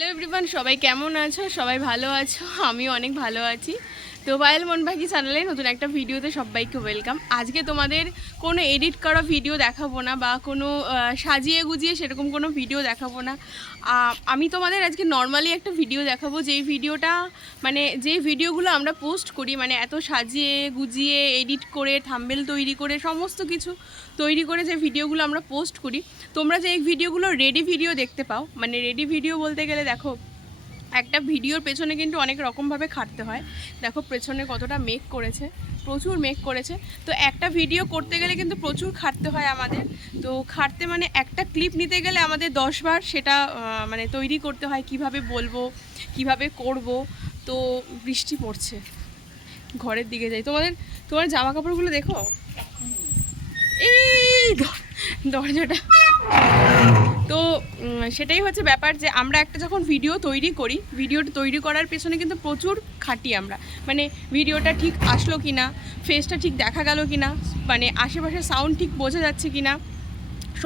Hello everyone, সবাই কেমন আছো? সবাই ভালো আছো? আমিও অনেক ভালো আছি। তো পায়েল মন পাখি চ্যানেলে নতুন একটা ভিডিওতে সবাইকে ওয়েলকাম। আজকে তোমাদের কোনো এডিট করা ভিডিও দেখাবো না বা কোনো সাজিয়ে গুজিয়ে সেরকম কোনো ভিডিও দেখাবো না। আমি তোমাদের আজকে নর্মালি একটা ভিডিও দেখাবো, যেই ভিডিওটা মানে যেই ভিডিওগুলো আমরা পোস্ট করি, মানে এত সাজিয়ে গুজিয়ে এডিট করে থাম্বনেল তৈরি করে সমস্ত কিছু তৈরি করে যে ভিডিওগুলো আমরা পোস্ট করি, তোমরা যে এই ভিডিওগুলো রেডি ভিডিও দেখতে পাও, মানে রেডি ভিডিও বলতে গেলে দেখো একটা ভিডিওর পেছনে কিন্তু অনেক রকমভাবে খাটতে হয়। দেখো পেছনে কতটা মেক করেছে, প্রচুর মেক করেছে। তো একটা ভিডিও করতে গেলে কিন্তু প্রচুর খাটতে হয় আমাদের। তো খাটতে মানে একটা ক্লিপ নিতে গেলে আমাদের 10বার সেটা মানে তৈরি করতে হয়, কিভাবে বলবো কিভাবে করব। তো বৃষ্টি পড়ছে, ঘরের দিকে যাই। তোমার জামা কাপড়গুলো দেখো, এই দরজাটা। তো সেটাই হচ্ছে ব্যাপার, যে আমরা একটা যখন ভিডিও তৈরি করি, ভিডিওটা তৈরি করার পেছনে কিন্তু প্রচুর খাটি আমরা। মানে ভিডিওটা ঠিক আসলো কি না, ফেসটা ঠিক দেখা গেল কি না, মানে আশেপাশে সাউন্ড ঠিক বোঝা যাচ্ছে কি না,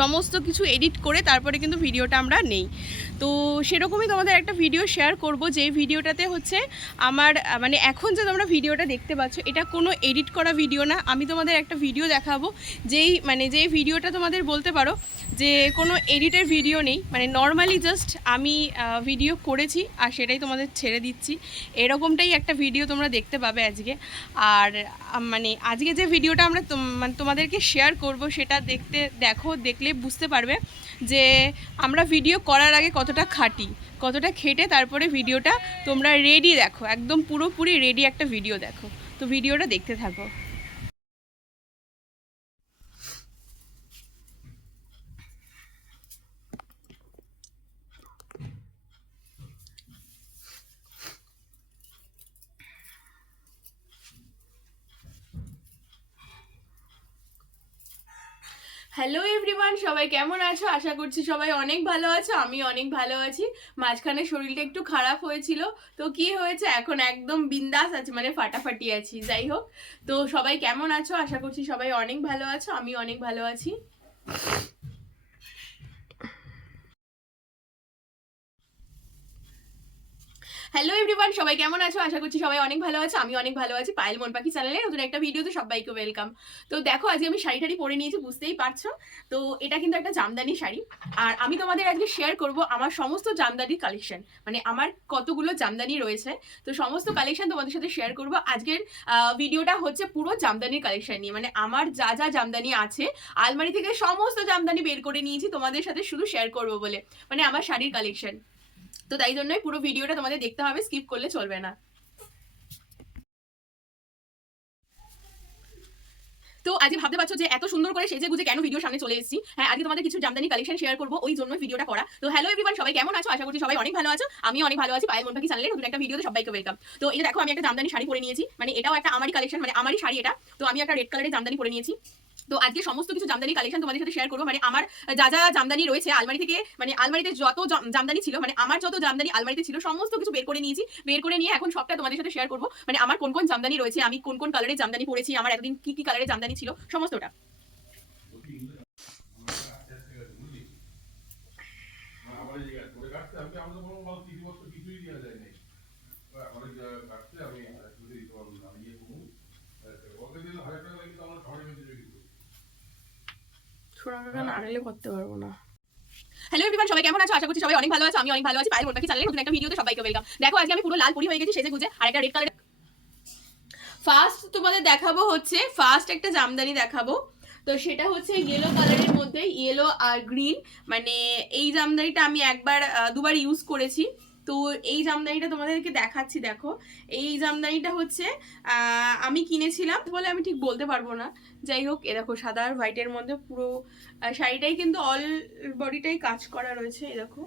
সমস্ত কিছু এডিট করে তারপরে কিন্তু ভিডিওটা আমরা নেই। তো সেরকমই তোমাদের একটা ভিডিও শেয়ার করব, যেই ভিডিওটাতে হচ্ছে আমার মানে এখন যে তোমরা ভিডিওটা দেখতে পাচ্ছ, এটা কোনো এডিট করা ভিডিও না। আমি তোমাদের একটা ভিডিও দেখাবো, যেই ভিডিওটা তোমাদের বলতে পারো যে কোনো এডিটের ভিডিও নেই, মানে নর্মালি জাস্ট আমি ভিডিও করেছি আর সেটাই তোমাদের ছেড়ে দিচ্ছি। এরকমটাই একটা ভিডিও তোমরা দেখতে পাবে আজকে। আর মানে আজকে যে ভিডিওটা আমরা মানে তোমাদেরকে শেয়ার করব, সেটা দেখলে বুঝতে পারবে যে আমরা ভিডিও করার আগে কতটা খাটি, কতটা খেটে তারপরে ভিডিওটা তোমরা রেডি দেখো, একদম পুরোপুরি রেডি একটা ভিডিও দেখো। তো ভিডিওটা দেখতে থাকো। হ্যালো এভরিওয়ান, সবাই কেমন আছো? আশা করছি সবাই অনেক ভালো আছো, আমি অনেক ভালো আছি। মাঝখানে শরীরটা একটু খারাপ হয়েছিল, তো কি হয়েছে, এখন একদম বিন্দাস আছে, মানে ফাটাফাটি আছি। যাই হোক, তো সবাই কেমন আছো? আশা করছি সবাই অনেক ভালো আছো, আমি অনেক ভালো আছি। হ্যালো এভরিওয়ান, সবাই কেমন আছো? আশা করছি সবাই অনেক ভালো আছো, আমি অনেক ভালো আছি। পায়েল মন পাখি চ্যানেলে নতুন একটা ভিডিওতে সবাইকে ওয়েলকাম। তো দেখো, আজকে আমি শাড়ি পরে নিয়েছি, বুঝতেই পারছো। তো এটা কিন্তু একটা জামদানি শাড়ি, আর আমি তোমাদের আজকে শেয়ার করব আমার সমস্ত জামদানির কালেকশন, মানে আমার কতগুলো জামদানি রয়েছে। তো সমস্ত কালেকশন তোমাদের সাথে শেয়ার করব। আজকের ভিডিওটা হচ্ছে পুরো জামদানির কালেকশন নিয়ে, মানে আমার যা যা জামদানি আছে আলমারি থেকে সমস্ত জামদানি বের করে নিয়েছি তোমাদের সাথে শুধু শেয়ার করব বলে, মানে আমার শাড়ির কালেকশন। তো তাই জন্যই পুরো ভিডিওটা তোমাদের দেখতে হবে, স্কিপ করলে চলবে না। তো আজকে ভাবতে পারছো যে এত সুন্দর করে সেজে গুজে কেন ভিডিও সামনে চলে এসেছি। হ্যাঁ, আজকে তোমাদের কিছু জামদানি কালেকশন শেয়ার করবো, ওই জন্য ভিডিওটা করা। তো হ্যালো এভরিওয়ান, সবাই কেমন আছো? আশা করছি সবাই অনেক ভালো আছো, আমি অনেক ভালো আছি। পায়েল মন পাখি চ্যানেলে নতুন একটা ভিডিওতে সবাইকে ওয়েলকাম। তো এই দেখো, আমি একটা জামদানি শাড়ি পরে নিয়েছি, মানে এটাও একটা আমারই কালেকশন, মানে আমারই শাড়ি এটা। তো আমি একটা রেড কালারের জামদানি পরে নিয়েছি। তো আজকে সমস্ত কিছু জামদানি কালেকশন তোমাদের সাথে শেয়ার করবো, মানে আমার যা যা জামদানি রয়েছে আলমারি থেকে, মানে আলমারিতে যত জামদানি ছিল, মানে আমার যত জামদানি আলমারিতে ছিল সমস্ত কিছু বের করে নিয়েছি। বের করে নিয়ে এখন সবটা তোমাদের সাথে শেয়ার করবো, মানে আমার কোন কোন জামদানি রয়েছে, আমি কোন কোন কালারের জামদানি পরেছি, আমার এতদিন কি কি কালারের জামদানি ছিল, সমস্তটা। করতে পারবো না। হ্যালো এভরিওয়ান, সবাই কেমন আছো? আশা করছি সবাই অনেক ভালো আছো, আমি অনেক ভালো আছি। পায়েল মন পাখি চ্যানেলে নতুন একটা ভিডিওতে সবাইকে ওয়েলকাম। দেখো, আজকে আমি পুরো লাল পরি হয়ে গেছি সেজে গুজে, আর একটা রেড কালার। ফার্স্ট তোমাদের দেখাবো হচ্ছে, ফার্স্ট একটা জামদানি দেখাবো। তো সেটা হচ্ছে ইয়েলো কালারের মধ্যে, ইয়েলো আর গ্রিন। মানে এই জামদানিটা আমি দুবার ইউজ করেছি। তো এই জামদানিটা তোমাদেরকে দেখাচ্ছি। দেখো, এই জামদানিটা হচ্ছে আমি কিনেছিলাম বলে আমি ঠিক বলতে পারবো না। যাই হোক, এ দেখো সাদা আর হোয়াইটের মধ্যে পুরো শাড়িটাই কিন্তু অল বডিটাই কাজ করা রয়েছে। এ দেখো,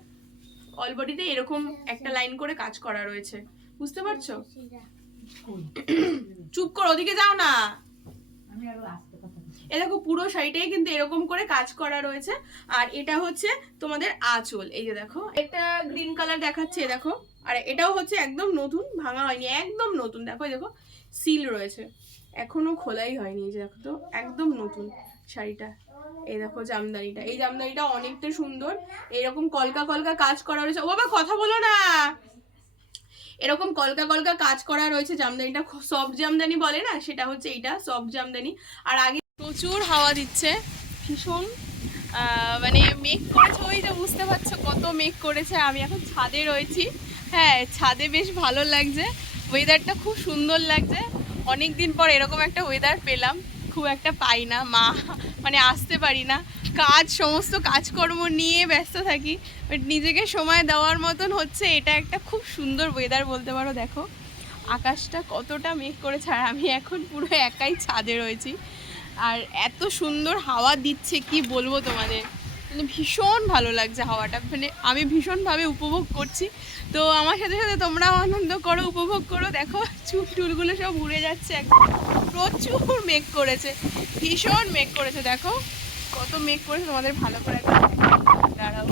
অল বডিতে এরকম একটা লাইন করে কাজ করা রয়েছে, বুঝতে পারছো? চুপ করো, ওদিকে যাও না। এ দেখো, পুরো শাড়িটাই কিন্তু এরকম করে কাজ করা রয়েছে। আর এটা হচ্ছে তোমাদের আঁচল। এই যে দেখো, এটা গ্রিন কালার দেখাচ্ছে, দেখো। আর এটাও হচ্ছে একদম নতুন, ভাঙা হয়নি, একদম নতুন। দেখো, দেখো সিল রয়েছে, এখনো খোলাই হয়নি। এই যে দেখো, তো একদম নতুন শাড়িটা। এই দেখো জামদানিটা, এই জামদানিটা অনেকটা সুন্দর, এরকম কলকা কলকা কাজ করা রয়েছে। ও বাবা কথা বলো না, এরকম কলকা কলকা কাজ করা রয়েছে জামদানিটা, সফট জামদানি বলে না, সেটা হচ্ছে এইটা সফট জামদানি। আর আগে প্রচুর হাওয়া দিচ্ছে, ভীষণ মানে মেঘ করেছে, ওই যে বুঝতে পারছো কত মেঘ করেছে। আমি এখন ছাদে রয়েছি, হ্যাঁ ছাদে বেশ ভালো লাগছে, ওয়েদারটা খুব সুন্দর লাগছে। অনেক দিন পর এরকম একটা ওয়েদার পেলাম, খুব একটা পাই না, মানে আসতে পারি না, কাজ সমস্ত কাজকর্ম নিয়ে ব্যস্ত থাকি, বাট নিজেকে সময় দেওয়ার মতন হচ্ছে। এটা একটা খুব সুন্দর ওয়েদার বলতে পারো। দেখো আকাশটা কতটা মেঘ করেছে, আর আমি এখন পুরো একাই ছাদে রয়েছি, আর এত সুন্দর হাওয়া দিচ্ছে কি বলবো তোমাদের, মানে ভীষণ ভালো লাগছে হাওয়াটা, মানে আমি ভীষণভাবে উপভোগ করছি। তো আমার সাথে সাথে তোমরাও আনন্দ করো, উপভোগ করো। দেখো চুল টুলগুলো সব উড়ে যাচ্ছে, একদম প্রচুর মেঘ করেছে, ভীষণ মেঘ করেছে। দেখো কত মেঘ করেছে, তোমাদের ভালো করে দাঁড়াও,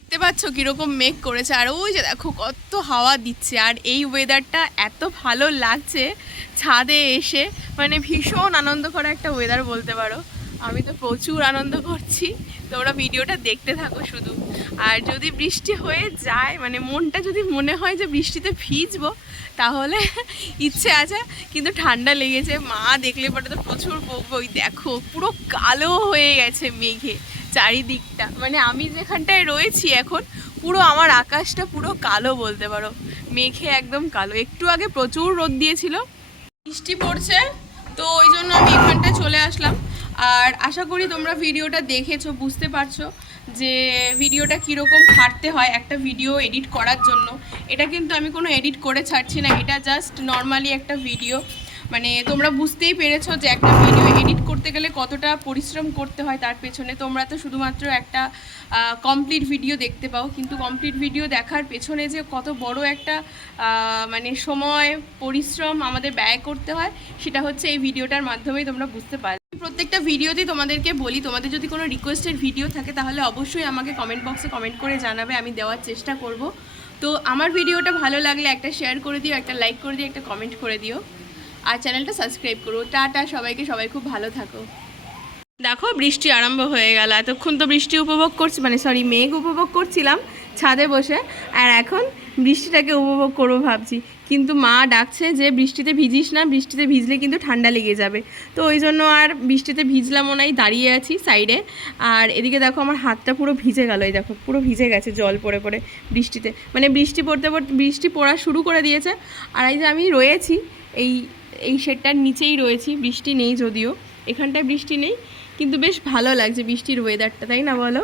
দেখতে পাচ্ছ কিরকম মেঘ করেছে, আর ওই যে দেখো কত হাওয়া দিচ্ছে। আর এই ওয়েদারটা এত ভালো লাগছে ছাদে এসে, মানে ভীষণ আনন্দ করা একটা ওয়েদার বলতে পারো। আমি তো প্রচুর আনন্দ করছি, তোমরা ভিডিওটা দেখতে থাকো শুধু। আর যদি বৃষ্টি হয়ে যায়, মানে মনটা যদি মনে হয় যে বৃষ্টিতে ভিজবো, তাহলে ইচ্ছে আছে, কিন্তু ঠান্ডা লেগেছে, মা দেখলে পরে তো প্রচুর বকবে। ওই দেখো পুরো কালো হয়ে গেছে মেঘে চারিদিকটা, মানে আমি যেখানটায় রয়েছি এখন পুরো আমার আকাশটা পুরো কালো বলতে পারো, মেঘে একদম কালো। একটু আগে প্রচুর রোদ দিয়েছিল, বৃষ্টি পড়ছে, তো ওই জন্য আমি এখানটায় চলে আসলাম। আর আশা করি তোমরা ভিডিওটা দেখেছো, বুঝতে পারছো যে ভিডিওটা কীরকম খাটতে হয় একটা ভিডিও এডিট করার জন্য। এটা কিন্তু আমি কোনো এডিট করে ছাড়ছি না, এটা জাস্ট নর্মালি একটা ভিডিও, মানে তোমরা বুঝতেই পেরেছো যে একটা ভিডিও এডিট করতে গেলে কতটা পরিশ্রম করতে হয় তার পেছনে। তোমরা তো শুধুমাত্র একটা কমপ্লিট ভিডিও দেখতে পাও, কিন্তু কমপ্লিট ভিডিও দেখার পেছনে যে কত বড় একটা মানে সময় পরিশ্রম আমাদের ব্যয় করতে হয়, সেটা হচ্ছে এই ভিডিওটার মাধ্যমেই তোমরা বুঝতে পারবে। প্রত্যেকটা ভিডিওতেই তোমাদেরকে বলি, তোমাদের যদি কোনো রিকোয়েস্টেড ভিডিও থাকে তাহলে অবশ্যই আমাকে কমেন্ট বক্সে কমেন্ট করে জানাবে, আমি দেওয়ার চেষ্টা করব। তো আমার ভিডিওটা ভালো লাগলে একটা শেয়ার করে দিও, একটা লাইক করে দিও, একটা কমেন্ট করে দিও, আর চ্যানেলটা সাবস্ক্রাইব করো। টাটা সবাইকে, সবাই খুব ভালো থাকো। দেখো বৃষ্টি আরম্ভ হয়ে গেল, এতক্ষণ তো বৃষ্টি উপভোগ করছি, মানে সরি মেঘ উপভোগ করছিলাম ছাদে বসে, আর এখন বৃষ্টিটাকে উপভোগ করবো ভাবছি, কিন্তু মা ডাকছে যে বৃষ্টিতে ভিজিস না, বৃষ্টিতে ভিজলে কিন্তু ঠান্ডা লেগে যাবে। তো ওই জন্য আর বৃষ্টিতে ভিজলামও নাই, দাঁড়িয়ে আছি সাইডে। আর এদিকে দেখো আমার হাতটা পুরো ভিজে গেল, এই দেখো পুরো ভিজে গেছে জল পড়ে পড়ে বৃষ্টিতে, মানে বৃষ্টি পড়তে পড়তে বৃষ্টি পড়া শুরু করে দিয়েছে। আর এই যে আমি রয়েছি এই শেডটার নিচেই রয়েছি, বৃষ্টি নেই যদিও, এখানটায় বৃষ্টি নেই, কিন্তু বেশ ভালো লাগছে বৃষ্টির ওয়েদারটা, তাই না বলো?